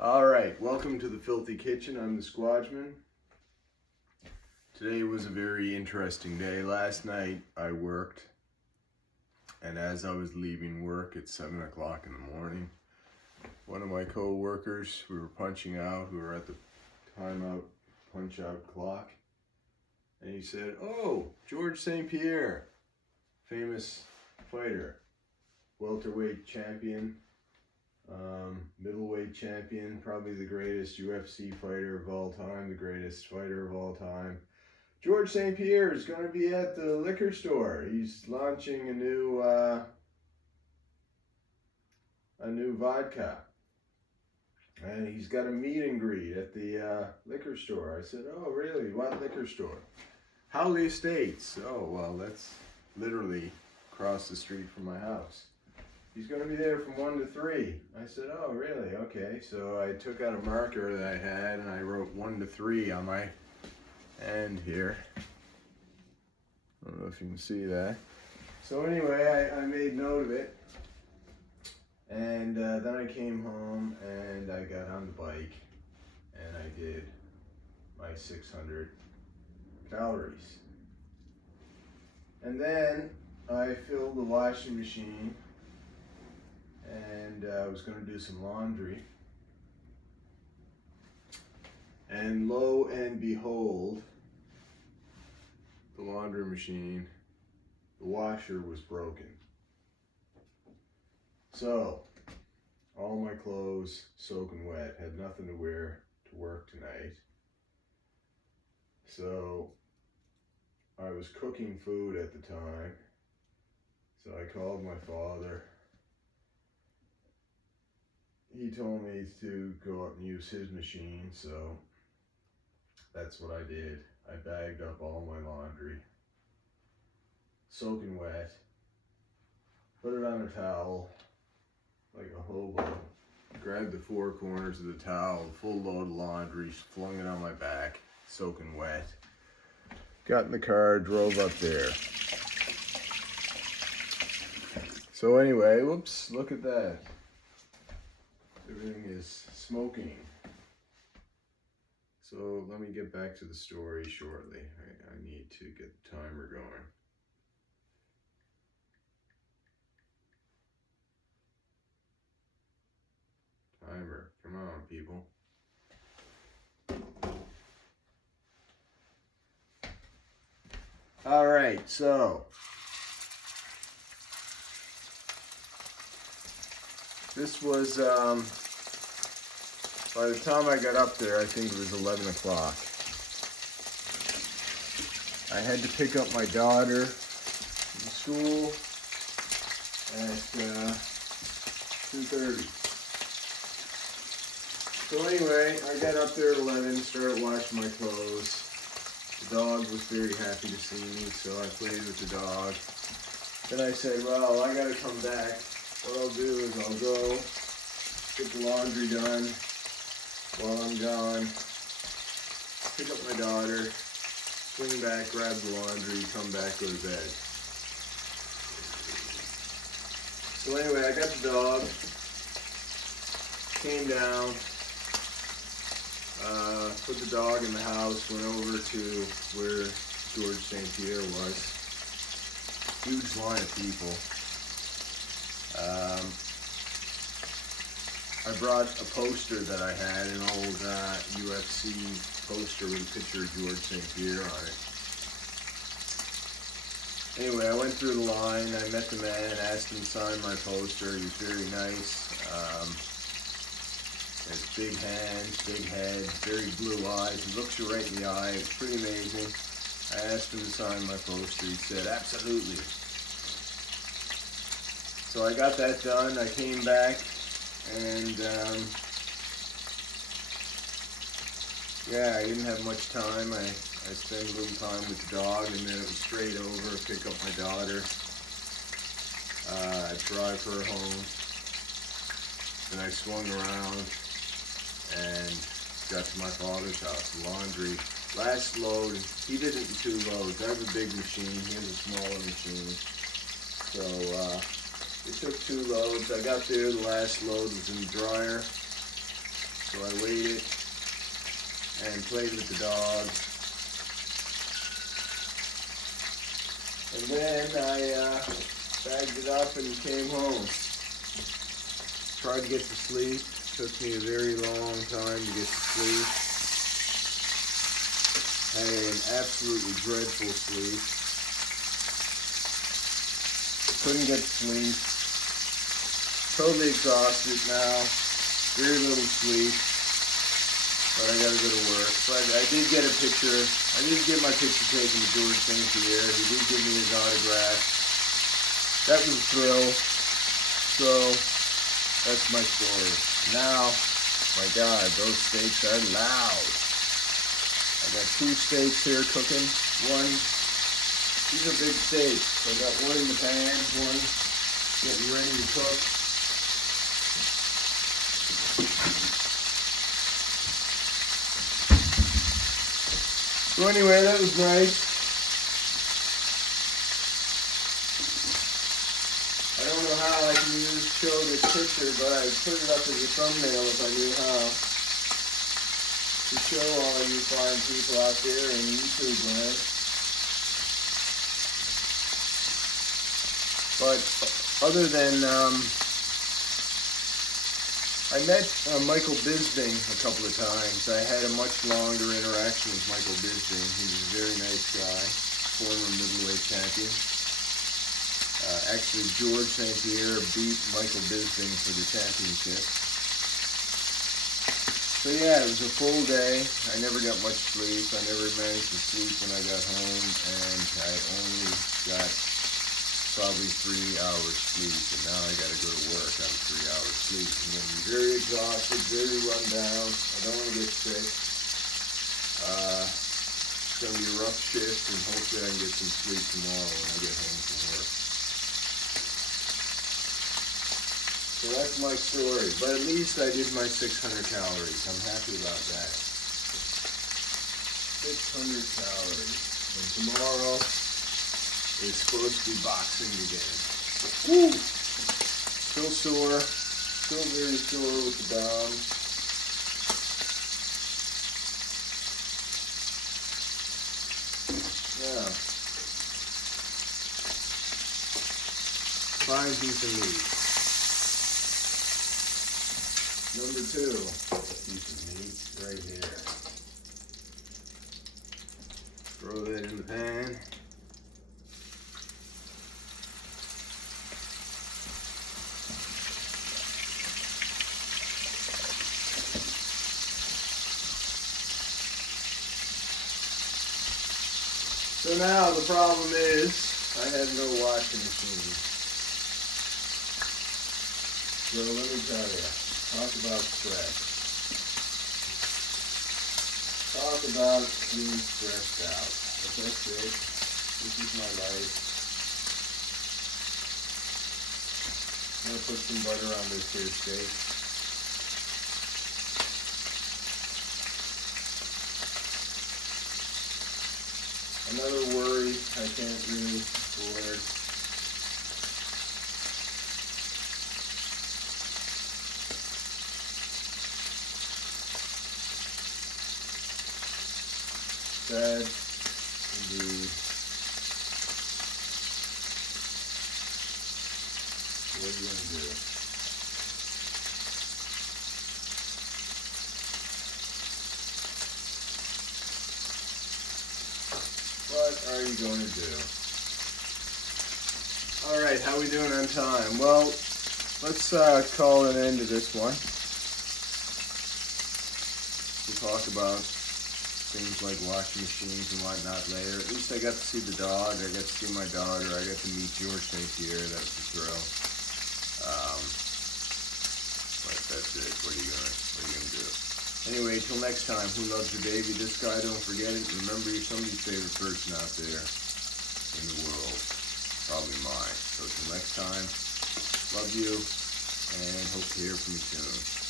Alright, welcome to the Filthy Kitchen. I'm the Squadgeman. Today was a very interesting day. Last night I worked, and as I was leaving work at 7 o'clock in the morning, one of my co-workers, we were punching out, we were at the timeout punch-out clock, and he said, "Oh, George St. Pierre, famous fighter, welterweight champion, middleweight champion, probably the greatest UFC fighter of all time, the greatest fighter of all time. George St. Pierre is going to be at the liquor store. He's launching a new vodka, and he's got a meet and greet at the liquor store." I said, "Oh, really? What liquor store?" "Howley Estates." "Oh, well, that's literally across the street from my house. He's going to be there from 1 to 3. I said, "Oh, really? Okay." So I took out a marker that I had and I wrote 1 to 3 on my end here. I don't know if you can see that. So anyway, I made note of it. And then I came home and I got on the bike and I did my 600 calories. And then I filled the washing machine, and I was going to do some laundry, and lo and behold, the laundry machine, the washer was broken. So all my clothes soaking wet, had nothing to wear to work tonight. So I was cooking food at the time, so I called my father. He told me to go up and use his machine, so that's what I did. I bagged up all my laundry, soaking wet, put it on a towel like a hobo, grabbed the four corners of the towel, full load of laundry, flung it on my back, soaking wet, got in the car, drove up there. So anyway, whoops, look at that. Everything is smoking. So let me get back to the story shortly. I need to get the timer going. Timer, come on, people. All right, so this was, by the time I got up there, I think it was 11 o'clock. I had to pick up my daughter from school at 2:30. So anyway, I got up there at 11, started washing my clothes. The dog was very happy to see me, so I played with the dog. Then I said, well, I gotta come back. What I'll do is I'll go get the laundry done while I'm gone, pick up my daughter, swing back, grab the laundry, come back, go to bed. So anyway, I got the dog, came down, put the dog in the house, went over to where George St. Pierre was. Huge line of people. I brought a poster that I had, an old UFC poster with a picture of George St. Pierre on it. Anyway, I went through the line, I met the man, asked him to sign my poster. He was very nice. Has big hands, big head, very blue eyes. He looks you right in the eye. It's pretty amazing. I asked him to sign my poster. He said, absolutely. So I got that done. I came back and yeah, I didn't have much time. I spent a little time with the dog, and then it was straight over, pick up my daughter, drive her home. Then I swung around and got to my father's house. Laundry, last load, he did it in 2 loads. I have a big machine, he has a smaller machine. So it took 2 loads. I got there, the last load was in the dryer. So I waited and played with the dog. And then I bagged it up and came home. Tried to get to sleep. Took me a very long time to get to sleep. Had an absolutely dreadful sleep. Couldn't get to sleep. Totally exhausted now. Very little sleep. But I gotta go to work. But I did get a picture. I did get my picture taken with George St. Pierre. He did give me his autograph. That was a thrill. So, that's my story. Now, my God, those steaks are loud. I got 2 steaks here cooking. One, these are big steaks. So I got one in the pan, one getting ready to cook. So anyway, that was nice. I don't know how I can show this picture, but I would put it up as a thumbnail if I knew how. To show all of you fine people out there in YouTube land. But other than, I met Michael Bisping a couple of times. I had a much longer interaction with Michael Bisping. He's a very nice guy, former middleweight champion. Actually, George St. Pierre beat Michael Bisping for the championship. So yeah, it was a full day. I never got much sleep. I never managed to sleep when I got home, and I only got probably 3 hours sleep, and now I gotta go to work on 3 hours sleep. I'm gonna be very exhausted, very run down. I don't want to get sick. It's gonna be a rough shift, and hopefully I can get some sleep tomorrow when I get home from work. So that's my story, but at least I did my 600 calories. I'm happy about that. 600 calories. And tomorrow is supposed to be boxing again. Woo! Still sore. Still very sore with the dom. Yeah. Fine piece of meat. Number 2 piece of meat right here. Throw that in the pan. So now the problem is I have no washing machine. So let me tell you. Talk about stress. Talk about being stressed out. But that's it. This is my life. I'm going to put some butter on this here steak. Another worry I can't really afford. Sad indeed. What are you going to do? What are you going to do? Alright, how we doing on time? Well, let's call an end to this one. We'll talk about things like washing machines and whatnot later. At least I got to see the dog. I got to see my daughter. I got to meet George St. Pierre. That was a thrill. But that's it. What are you gonna do? Anyway, till next time. Who loves your baby? This guy. Don't forget it. Remember, you're somebody's favorite person out there in the world. Probably mine. So till next time. Love you, and hope to hear from you soon.